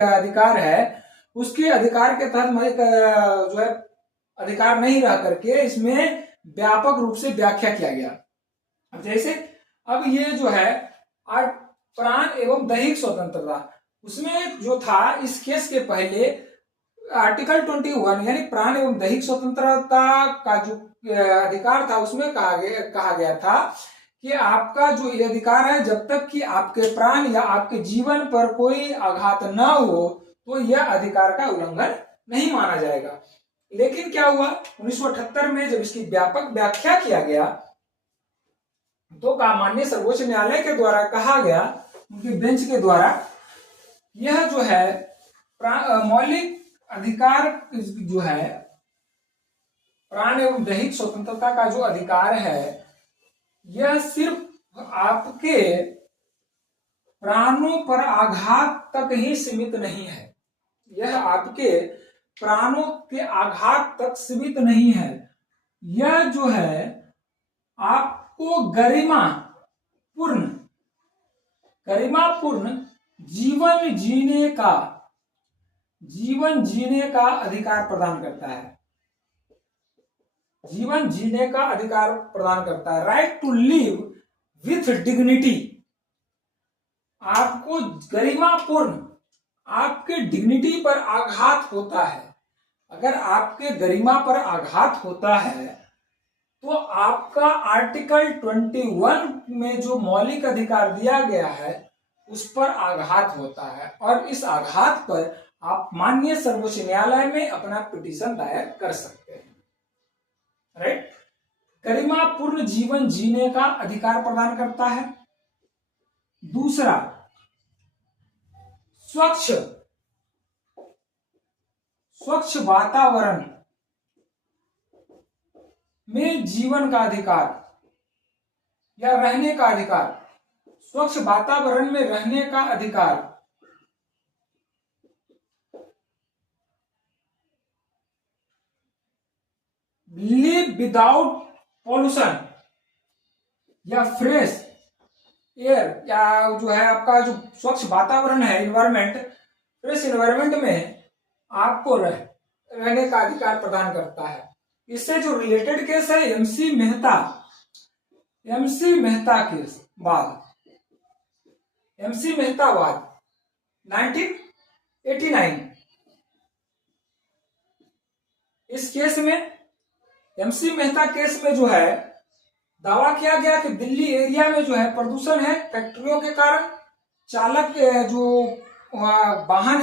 अधिकार है उसके अधिकार के तहत जो है अधिकार नहीं रह करके इसमें व्यापक रूप से व्याख्या किया गया। जैसे अब ये जो है प्राण एवं दैहिक स्वतंत्रता, उसमें जो था इस केस के पहले आर्टिकल 21 यानी प्राण एवं दैहिक स्वतंत्रता का जो अधिकार था उसमें कहा गया था कि आपका जो ये अधिकार है जब तक कि आपके प्राण या आपके जीवन पर कोई आघात न हो तो यह अधिकार का उल्लंघन नहीं माना जाएगा। लेकिन क्या हुआ 1978 में जब इसकी व्यापक व्याख्या किया गया तो माननीय सर्वोच्च न्यायालय के द्वारा कहा गया, उनकी बेंच के द्वारा, यह जो है मौलिक अधिकार जो है प्राण एवं दैहिक स्वतंत्रता का जो अधिकार है यह सिर्फ आपके प्राणों पर आघात तक ही सीमित नहीं है। यह आपके प्राणों के आघात तक सीमित नहीं है, यह जो है आपको गरिमापूर्ण जीवन जीने का अधिकार प्रदान करता है। जीवन जीने का अधिकार प्रदान करता है। Right to live with dignity. आपको गरिमापूर्ण, आपके डिग्निटी पर आघात होता है, अगर आपके गरिमा पर आघात होता है तो आपका आर्टिकल 21 में जो मौलिक अधिकार दिया गया है उस पर आघात होता है और इस आघात पर आप माननीय सर्वोच्च न्यायालय में अपना पिटीशन दायर कर सकते हैं। राइट, गरिमापूर्ण जीवन जीने का अधिकार प्रदान करता है। दूसरा, स्वच्छ वातावरण में जीवन का अधिकार या रहने का अधिकार, स्वच्छ वातावरण में रहने का अधिकार, लिव विदाउट पॉल्यूशन या फ्रेश एयर, या जो है आपका जो स्वच्छ वातावरण है इन्वायरमेंट, फ्रेश इन्वायरमेंट में आपको रहने का अधिकार प्रदान करता है। इससे जो रिलेटेड केस है एमसी मेहता केस बाद, एमसी मेहता बाद 1989, इस केस में एमसी मेहता केस में जो है दावा किया गया कि दिल्ली एरिया में जो है प्रदूषण है फैक्ट्रियों के कारण, चालक जो वाहन है